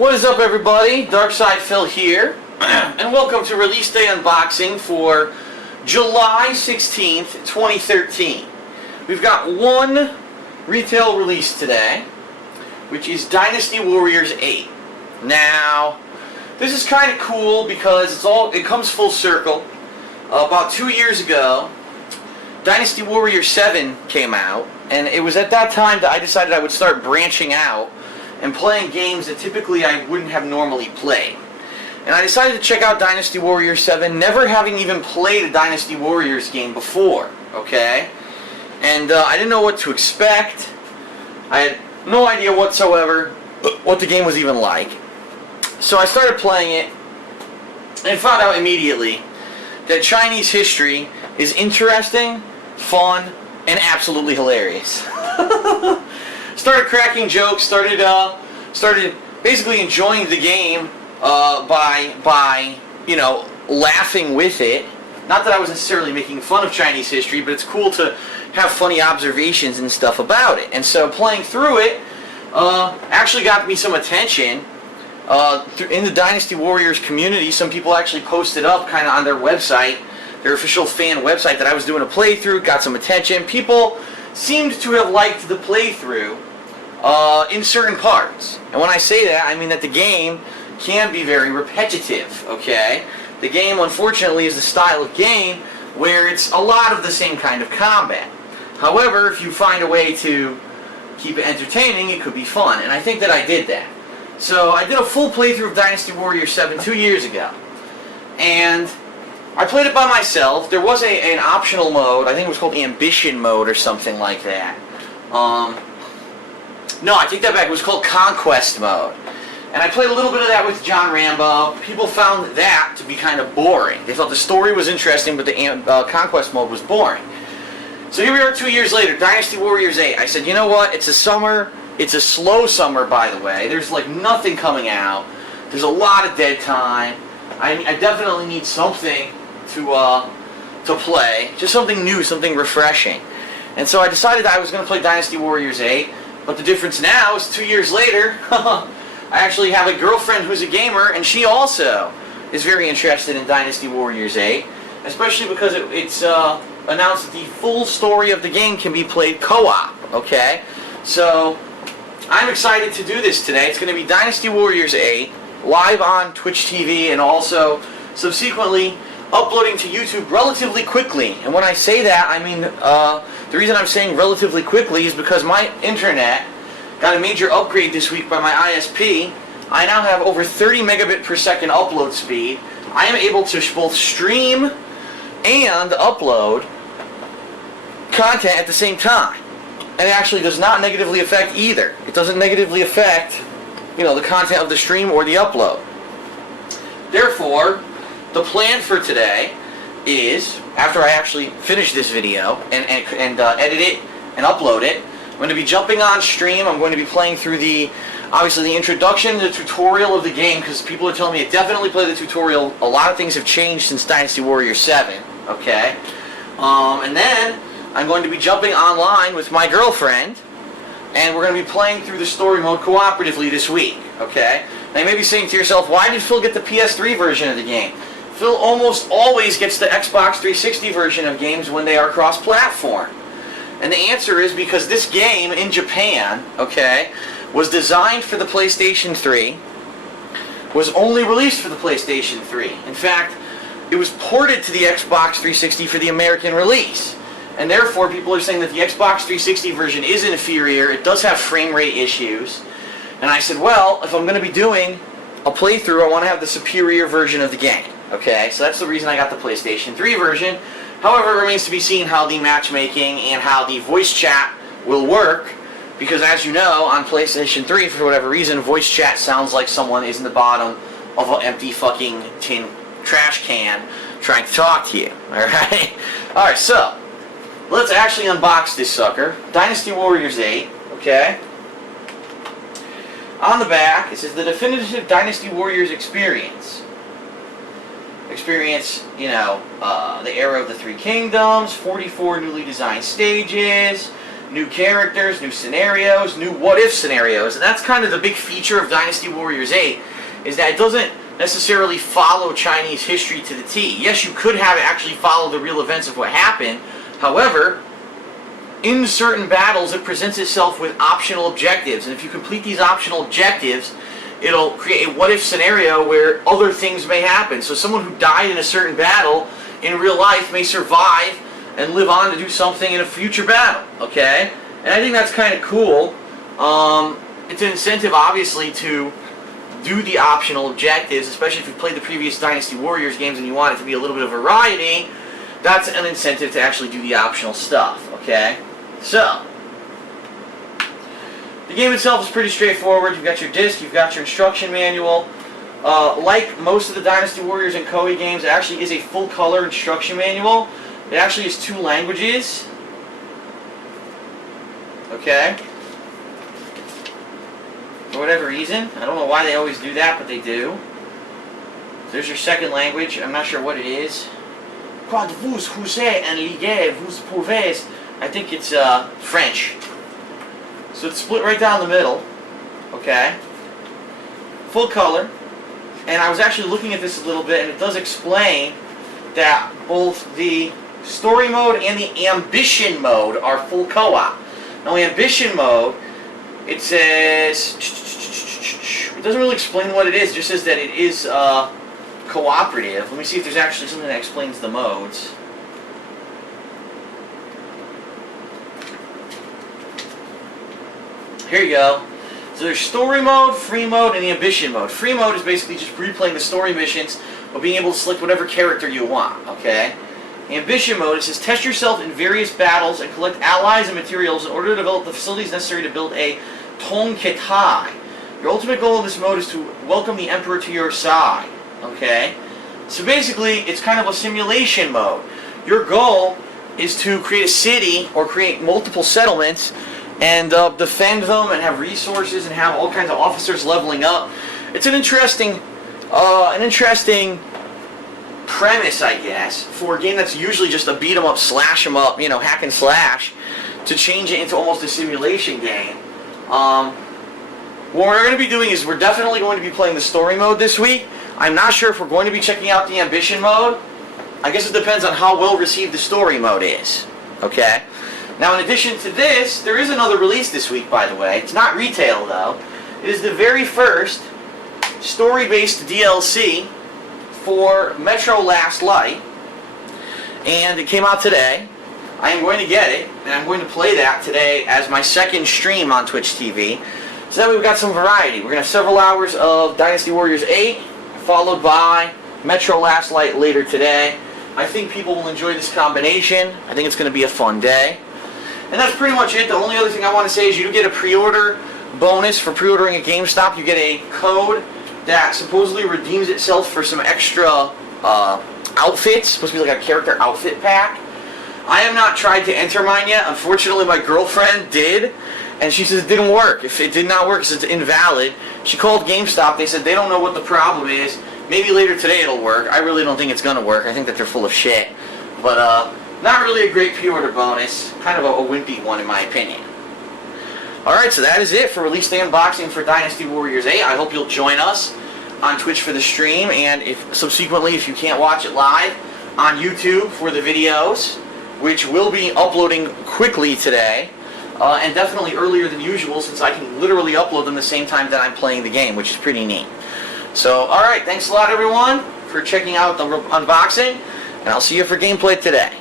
What is up, everybody? Darkside Phil here, and welcome to Release Day Unboxing for July 16th, 2013. We've got one retail release today, which is Dynasty Warriors 8. Now, this is kind of cool because it comes full circle. About 2 years ago, Dynasty Warriors 7 came out, and it was at that time that I decided I would start branching out and playing games that typically I wouldn't have normally played. And I decided to check out Dynasty Warriors 7, never having even played a Dynasty Warriors game before, okay? And I didn't know what to expect. I had no idea whatsoever what the game was even like. So I started playing it and found out immediately that Chinese history is interesting, fun, and absolutely hilarious. Started cracking jokes, started basically enjoying the game by laughing with it. Not that I was necessarily making fun of Chinese history, but it's cool to have funny observations and stuff about it. And so playing through it actually got me some attention. In the Dynasty Warriors community, some people actually posted up kind of on their website, their official fan website, that I was doing a playthrough, got some attention. People seemed to have liked the playthrough in certain parts. And when I say that, I mean that the game can be very repetitive, okay? The game, unfortunately, is the style of game where it's a lot of the same kind of combat. However, if you find a way to keep it entertaining, it could be fun. And I think that I did that. So I did a full playthrough of Dynasty Warriors 7 2 years ago. And I played it by myself. There was an optional mode. I think it was called Ambition mode or something like that. No, I take that back. It was called Conquest mode. And I played a little bit of that with John Rambo. People found that to be kind of boring. They thought the story was interesting, but the Conquest mode was boring. So here we are 2 years later, Dynasty Warriors 8. I said, you know what? It's a summer. It's a slow summer, by the way. There's like nothing coming out. There's a lot of dead time. I definitely need something to play. Just something new, something refreshing. And so I decided I was going to play Dynasty Warriors 8. But the difference now is 2 years later, I actually have a girlfriend who's a gamer, and she also is very interested in Dynasty Warriors 8, especially because it's announced that the full story of the game can be played co-op, okay? So I'm excited to do this today. It's going to be Dynasty Warriors 8, live on Twitch TV, and also subsequently uploading to YouTube relatively quickly. And when I say that, I mean the reason I'm saying relatively quickly is because my internet got a major upgrade this week by my ISP. I now have over 30 megabit per second upload speed. I am able to both stream and upload content at the same time. And it actually does not negatively affect either. It doesn't negatively affect, the content of the stream or the upload. Therefore, the plan for today is, after I actually finish this video and edit it and upload it, I'm going to be jumping on stream. I'm going to be playing through obviously the introduction, the tutorial of the game, because people are telling me to definitely play the tutorial. A lot of things have changed since Dynasty Warriors 7, okay? And then I'm going to be jumping online with my girlfriend, and we're going to be playing through the story mode cooperatively this week, okay? Now you may be saying to yourself, why did Phil get the PS3 version of the game? Phil almost always gets the Xbox 360 version of games when they are cross-platform. And the answer is because this game in Japan, okay, was designed for the PlayStation 3, was only released for the PlayStation 3. In fact, it was ported to the Xbox 360 for the American release. And therefore, people are saying that the Xbox 360 version is inferior. It does have frame rate issues. And I said, well, if I'm going to be doing a playthrough, I want to have the superior version of the game. Okay, so that's the reason I got the PlayStation 3 version. However, it remains to be seen how the matchmaking and how the voice chat will work, because as you know, on PlayStation 3, for whatever reason, voice chat sounds like someone is in the bottom of an empty fucking tin trash can trying to talk to you. Alright? Alright, so let's actually unbox this sucker. Dynasty Warriors 8, okay? On the back, it says the definitive Dynasty Warriors experience. The era of the Three Kingdoms, 44 newly designed stages, new characters, new scenarios, new what-if scenarios. And that's kind of the big feature of Dynasty Warriors 8, is that it doesn't necessarily follow Chinese history to the T. Yes, you could have it actually follow the real events of what happened. However, in certain battles, it presents itself with optional objectives. And if you complete these optional objectives, it'll create a what-if scenario where other things may happen. So someone who died in a certain battle in real life may survive and live on to do something in a future battle, okay? And I think that's kind of cool. It's an incentive, obviously, to do the optional objectives, especially if you've played the previous Dynasty Warriors games and you want it to be a little bit of variety. That's an incentive to actually do the optional stuff, okay? So, the game itself is pretty straightforward. You've got your disc, you've got your instruction manual. Like most of the Dynasty Warriors and Koei games, it actually is a full-color instruction manual. It actually is 2 languages. Okay? For whatever reason. I don't know why they always do that, but they do. There's your second language. I'm not sure what it is. Quand vous jouez en ligue, vous pouvez. I think it's French. So it's split right down the middle. Okay? Full color. And I was actually looking at this a little bit, and it does explain that both the story mode and the ambition mode are full co-op. Now, ambition mode, it says, it doesn't really explain what it is, it just says that it is cooperative. Let me see if there's actually something that explains the modes. Here you go. So there's story mode, free mode, and the ambition mode. Free mode is basically just replaying the story missions, but being able to select whatever character you want, okay? Ambition mode, it says test yourself in various battles and collect allies and materials in order to develop the facilities necessary to build a Tongketai. Your ultimate goal of this mode is to welcome the Emperor to your side, okay? So basically, it's kind of a simulation mode. Your goal is to create a city or create multiple settlements and defend them and have resources and have all kinds of officers leveling up. It's an interesting premise, I guess, for a game that's usually just a beat 'em up, slash 'em up, you know, hack and slash, to change it into almost a simulation game. What we're going to be doing is we're definitely going to be playing the story mode this week. I'm not sure if we're going to be checking out the ambition mode. I guess it depends on how well received the story mode is. Okay? Now, in addition to this, there is another release this week, by the way. It's not retail, though. It is the very first story-based DLC for Metro Last Light, and it came out today. I am going to get it, and I'm going to play that today as my second stream on Twitch TV. So that way we've got some variety. We're going to have several hours of Dynasty Warriors 8, followed by Metro Last Light later today. I think people will enjoy this combination. I think it's going to be a fun day. And that's pretty much it. The only other thing I want to say is you do get a pre-order bonus for pre-ordering at GameStop. You get a code that supposedly redeems itself for some extra outfits. It's supposed to be like a character outfit pack. I have not tried to enter mine yet. Unfortunately, my girlfriend did, and she says it didn't work. If it did not work, it's invalid. She called GameStop. They said they don't know what the problem is. Maybe later today it'll work. I really don't think it's going to work. I think that they're full of shit. But not really a great pre-order bonus. Kind of a wimpy one in my opinion. Alright, so that is it for release day unboxing for Dynasty Warriors 8. I hope you'll join us on Twitch for the stream, and if subsequently, if you can't watch it live, on YouTube for the videos, which will be uploading quickly today, and definitely earlier than usual, since I can literally upload them the same time that I'm playing the game, which is pretty neat. So, alright, thanks a lot everyone for checking out the unboxing, and I'll see you for gameplay today.